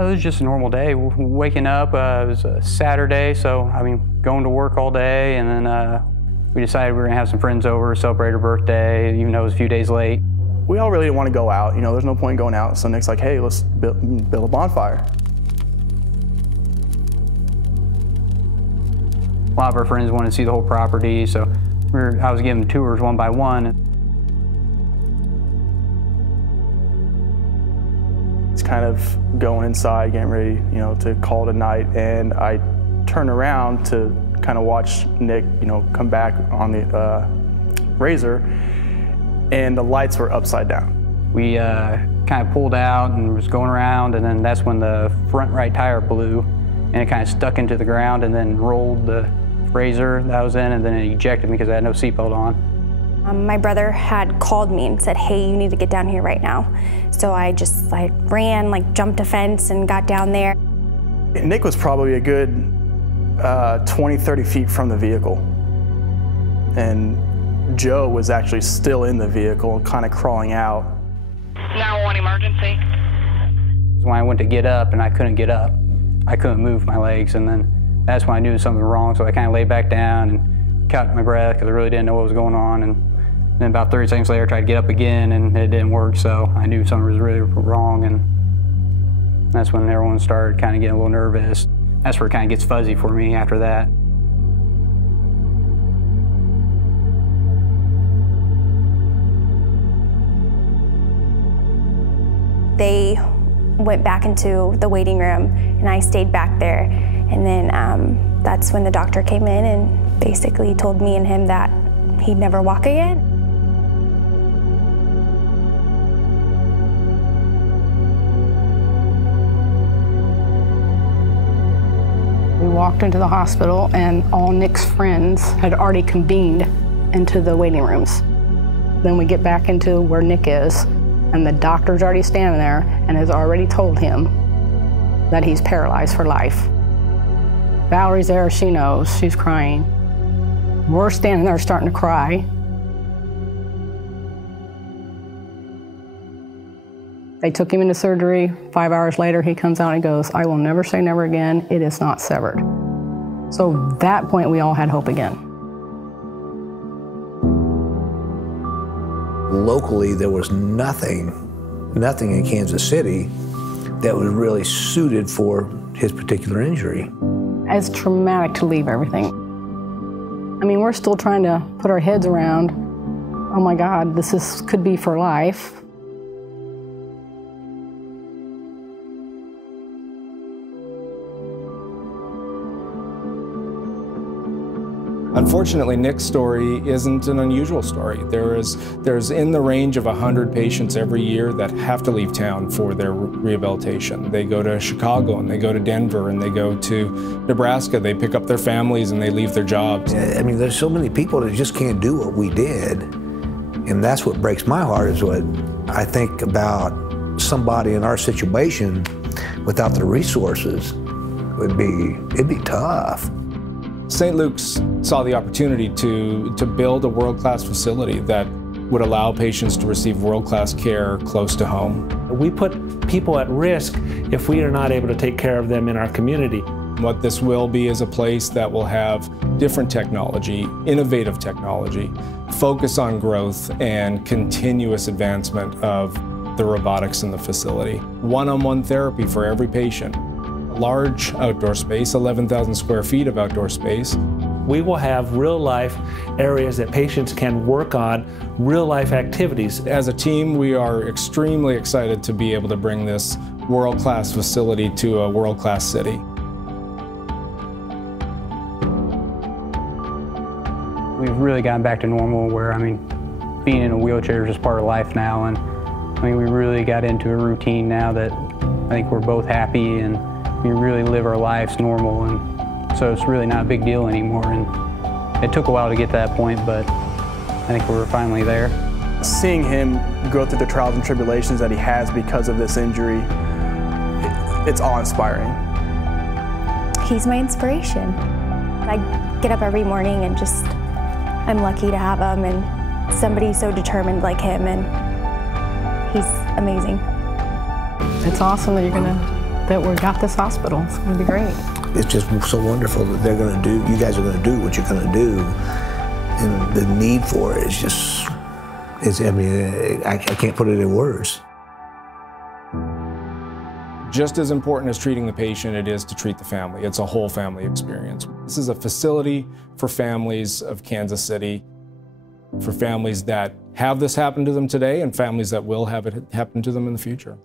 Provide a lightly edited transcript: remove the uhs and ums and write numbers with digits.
It was just a normal day. Waking up, it was a Saturday, so I mean, going to work all day, and then we decided we were gonna have some friends over, celebrate her birthday, even though it was a few days late. We all really didn't want to go out. You know, there's no point in going out. So Nick's like, hey, let's build a bonfire. A lot of our friends wanted to see the whole property, so I was giving tours one by one. It's kind of going inside, getting ready, you know, to call it a night, and I turn around to kind of watch Nick, you know, come back on the razor, and the lights were upside down. We kind of pulled out and was going around, and then that's when the front right tire blew, and it kind of stuck into the ground and then rolled the razor that I was in, and then it ejected me because I had no seatbelt on. My brother had called me and said, hey, you need to get down here right now. So I ran, like jumped a fence and got down there. Nick was probably a good 20, 30 feet from the vehicle. And Joe was actually still in the vehicle, kind of crawling out. 911 emergency. When I went to get up and I couldn't get up, I couldn't move my legs, and then that's when I knew something was wrong, so I kind of laid back down and caught my breath because I really didn't know what was going on. And then about 30 seconds later, I tried to get up again, and it didn't work, so I knew something was really wrong, and that's when everyone started kind of getting a little nervous. That's where it kind of gets fuzzy for me after that. They went back into the waiting room, and I stayed back there. And then that's when the doctor came in and basically told me and him that he'd never walk again. We walked into the hospital, and all Nick's friends had already convened into the waiting rooms. Then we get back into where Nick is, and the doctor's already standing there and has already told him that he's paralyzed for life. Valerie's there, she knows, she's crying. We're standing there starting to cry. They took him into surgery. 5 hours later, he comes out and goes, I will never say never again, it is not severed. So at that point, we all had hope again. Locally, there was nothing in Kansas City that was really suited for his particular injury. It's traumatic to leave everything. I mean, we're still trying to put our heads around, oh my God, could be for life. Unfortunately, Nick's story isn't an unusual story. There's in the range of 100 patients every year that have to leave town for their rehabilitation. They go to Chicago, and they go to Denver, and they go to Nebraska. They pick up their families and they leave their jobs. I mean, there's so many people that just can't do what we did. And that's what breaks my heart, is what I think about somebody in our situation without the resources. It'd be tough. St. Luke's saw the opportunity to build a world-class facility that would allow patients to receive world-class care close to home. We put people at risk if we are not able to take care of them in our community. What this will be is a place that will have different technology, innovative technology, focus on growth and continuous advancement of the robotics in the facility. One-on-one therapy for every patient. Large outdoor space, 11,000 square feet of outdoor space. We will have real-life areas that patients can work on, real-life activities. As a team, we are extremely excited to be able to bring this world-class facility to a world-class city. We've really gotten back to normal where, I mean, being in a wheelchair is just part of life now, and I mean, we really got into a routine now that I think we're both happy, and we really live our lives normal, and so it's really not a big deal anymore. And it took a while to get to that point, but I think we're finally there. Seeing him go through the trials and tribulations that he has because of this injury, it's awe-inspiring. He's my inspiration. I get up every morning and I'm lucky to have him, and somebody so determined like him, and he's amazing. It's awesome that you're gonna that we got this hospital. It's going to be great. It's just so wonderful that they're going to do, you guys are going to do what you're going to do. And the need for it is just, I mean, I can't put it in words. Just as important as treating the patient, it is to treat the family. It's a whole family experience. This is a facility for families of Kansas City, for families that have this happen to them today and families that will have it happen to them in the future.